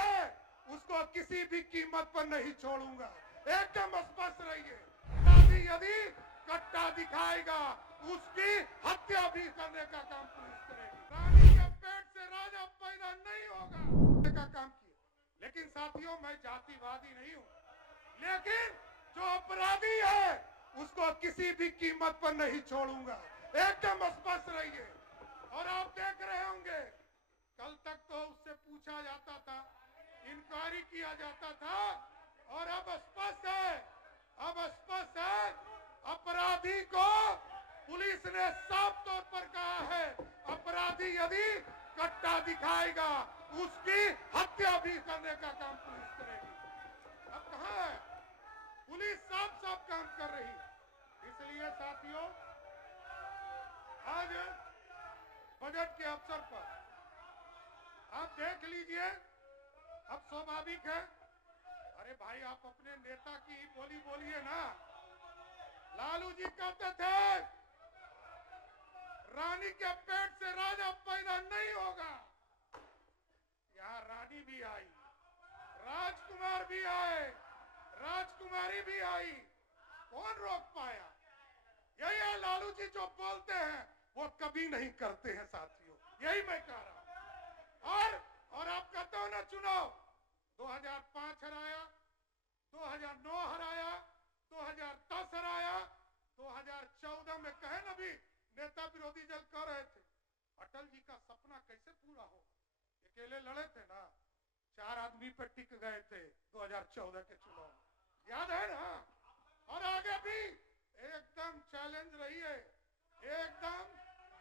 है उसको किसी भी कीमत पर नहीं छोड़ूंगा। एकदम स्पष्ट रहिए। यदि कट्टा दिखाएगा उसकी हत्या भी करने का काम पुलिस करेगी। रानी के पेट से राजा पैदा नहीं होगा का काम किया। लेकिन साथियों, मैं जातिवादी नहीं हूं, लेकिन जो अपराधी है उसको किसी भी कीमत पर नहीं छोड़ूंगा। एकदम स्पष्ट रहिए। और आप देख रहे होंगे, कल तक तो उससे पूछा जाता था, इंक्वायरी किया जाता था, और अब स्पष्ट है, अपराधी को पुलिस ने साफ तौर पर कहा है, अपराधी यदि कट्टा दिखाएगा उसकी हत्या भी करने का काम पुलिस करेगी। अब कहां है पुलिस? साफ साफ काम कर रही है। इसलिए साथियों, आज बजट के अवसर पर आप देख लीजिए, अब स्वाभाविक है, अरे भाई आप अपने नेता की बोली बोलिए ना। लालू जी कहते थे रानी के पेट से राजा पैदा नहीं होगा। यहाँ रानी भी आई, राजकुमार भी आए, राजकुमारी भी आई, कौन रोक पाया? यही है लालू जी जो बोलते हैं वो कभी नहीं करते हैं साथियों, यही मैं कह रहा हूं। और आप कहते हो ना, चुनाव 2005 हराया, 2009 हराया, 2010 हराया, 2014 में कहे ना, भी नेता विरोधी दल कह रहे थे अटल जी का सपना कैसे पूरा हो। अकेले लड़े थे ना, 4 आदमी पे टिक गए थे 2014 के चुनाव, याद है ना। और आगे भी एकदम चैलेंज रही है, एकदम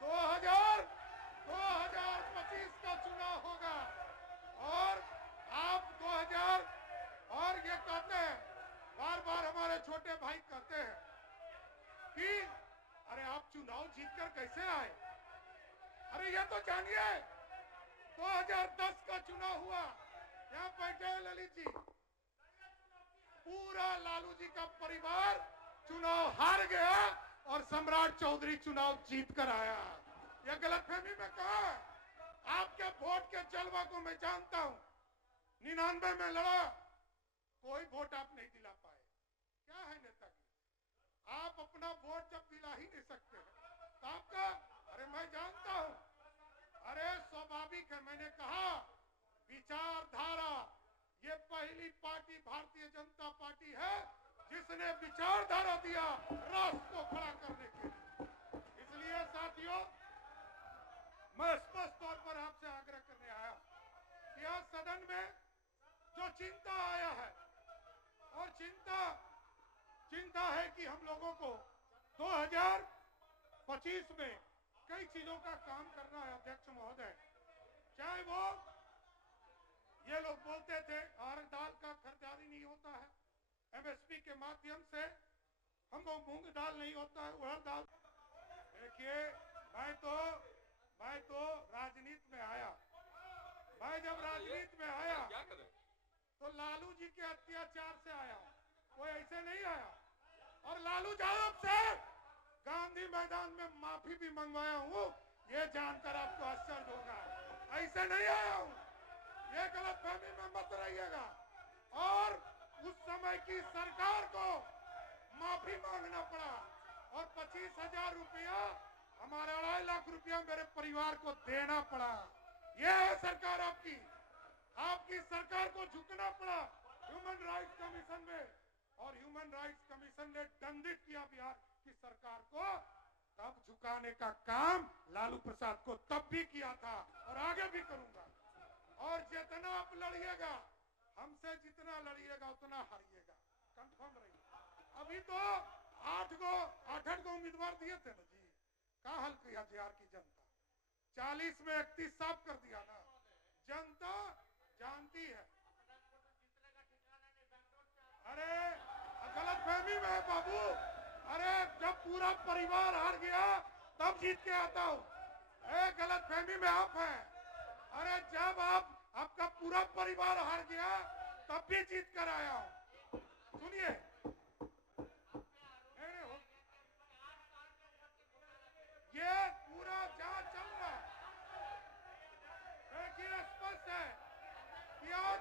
2025 का चुनाव होगा। और आप 2000 और ये कहते हैं, बार बार हमारे छोटे भाई कहते हैं कि अरे आप चुनाव जीतकर कैसे आए। अरे ये तो जानिए, 2010 का चुनाव हुआ, यहाँ बैठे हैं ललित जी, पूरा लालू जी का परिवार चुनाव हार गया और सम्राट चौधरी चुनाव जीत कर आया। यह गलतफहमी में कहा है। आपके वोट के जलवा को मैं जानता हूं। 99 में लड़ा, कोई वोट आप नहीं दिला पाए। क्या है नेता की? आप अपना वोट जब दिला ही नहीं सकते तो आपका, अरे मैं जानता हूं, अरे स्वाभाविक है। मैंने कहा विचारधारा, ये पहली पार्टी भारतीय जनता पार्टी है जिसने विचारधारा दिया राष्ट्र को खड़ा करने के लिए। इसलिए साथियों, मैं स्पष्ट तौर पर आपसे आग्रह करने आया कि आज सदन में जो चिंता आया है, और चिंता है कि हम लोगों को 2025 में कई चीजों का काम करना है अध्यक्ष महोदय। चाहे वो ये लोग बोलते थे हर दाल का खरीदारी नहीं होता है, एमएसपी के माध्यम से हमको मूंग दाल नहीं होता है, उड़द दाल। देखिए, मैं तो राजनीति में आया, मैं जब राजनीति में आया तो लालू जी के अत्याचार से आया, कोई ऐसे नहीं आया। और लालू यादव से गांधी मैदान में माफी भी मंगवाया हूं, ये जानकर आपको आश्चर्य होगा। ऐसे नहीं आया हूं, ये गलतफहमी में मत रहिएगा। और उस समय की सरकार को माफी मांगना पड़ा और 25,000 रुपया, हमारे 2.5 लाख रुपया मेरे परिवार को देना पड़ा। यह है सरकार आपकी सरकार को झुकना पड़ा ह्यूमन राइट्स कमीशन में, और ह्यूमन राइट्स कमीशन ने दंडित किया बिहार की सरकार को। तब झुकाने का काम लालू प्रसाद को तब भी किया था और आगे भी करूंगा। और जितना आप लड़िएगा, हमसे जितना लड़िएगा उतना हारिएगा, कंफर्म रहिए। अभी तो 8 गो उम्मीदवार दिए थे ना जी, क्या हल किया बिहार की जनता? 40 में 31 साफ कर दिया ना, जनता जानती है। अरे गलतफहमी में है बाबू, अरे जब पूरा परिवार हार गया तब जीत के आता हूँ। गलतफहमी में आप हैं। अरे जब आपका पूरा परिवार हार गया तब भी जीत कर आया हूँ। सुनिए, ये पूरा जांच चल रहा है। देखिए स्पष्ट है कि आज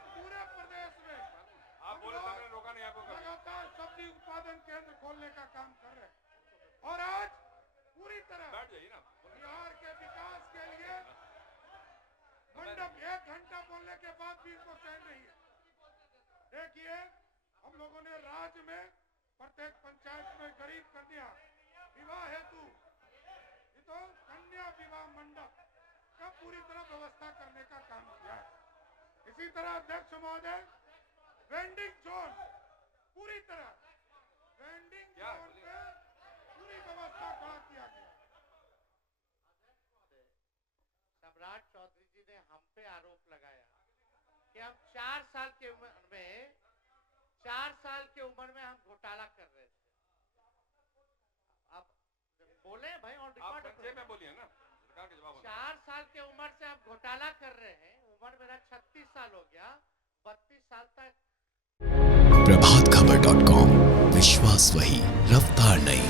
जाइए ना। बिहार के विकास के लिए मंडप 1 घंटा बोलने के बाद भी इनको चैन नहीं है। देखिए, हम लोगों ने राज्य में प्रत्येक पंचायत में गरीब कन्या विवाह हेतु तो कन्या विवाह मंडप का पूरी तरह व्यवस्था करने का काम किया है। इसी तरह अध्यक्ष महोदय वेंडिंग जोन पूरी तरह वेंडिंग जोन पे पूरी व्यवस्था खड़ा किया गया। सम्राट चौधरी जी ने हम पे आरोप लगाया कि हम 4 साल की उम्र में हम घोटाला कर रहे थे। अब बोले भाई ऑन रिकॉर्ड में बोलिए ना, सरकार के जवाब 4 साल की उम्र से आप घोटाला कर रहे हैं। उम्र मेरा 36 साल हो गया, 32 साल तक। प्रभातखबर.com, विश्वास वही, रफ्तार नहीं।